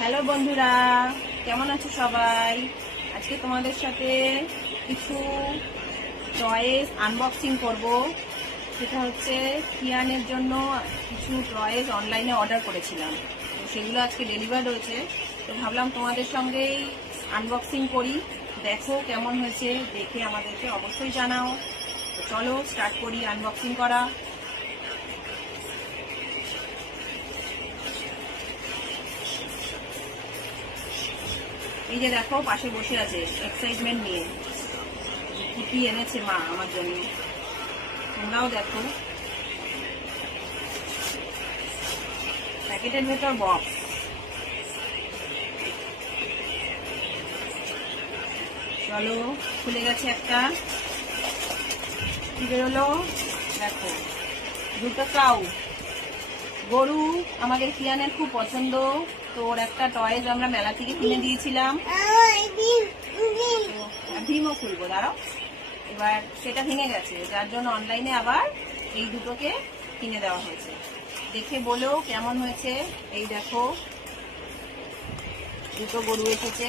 Hello বন্ধুরা, কেমন আছো সবাই? আজকে তোমাদের সাথে কিছু টয়েস আনবক্সিং করব। সেটা হচ্ছে কিয়ানের জন্য কিছু টয়েস অনলাইনে অর্ডার করেছিলাম, তো সেগুলো আজকে ডেলিভার্ড হয়েছে। তো ভাবলাম তোমাদের সঙ্গেই আনবক্সিং করি, দেখো কেমন হয়েছে, দেখে আমাদেরকে অবশ্যই জানাও। তো চলো স্টার্ট করি আনবক্সিং করা। এই যে দেখো, পাশে বসে আছে এক্সাইটমেন্ট নিয়ে, কি কি এনেছে মা আমার জন্য। তোমরাও দেখো। প্যাকেটের ভেতর বক্স, চলো খুলে গেছে একটা। কি বেরোলো দেখো, দুটো কাউ, গরু আমাদের কিয়ানের খুব পছন্দ। তো ওর একটা টয়েজ আমরা মেলা থেকে কিনে দিয়েছিলাম, ভীমও খুলবো, দাঁড়াও। এবার সেটা ভেঙে গেছে, যার জন্য অনলাইনে আবার এই দুটোকে কিনে দেওয়া হয়েছে। দেখে বলো কেমন হয়েছে। এই দেখো, দুটো গরু এসেছে।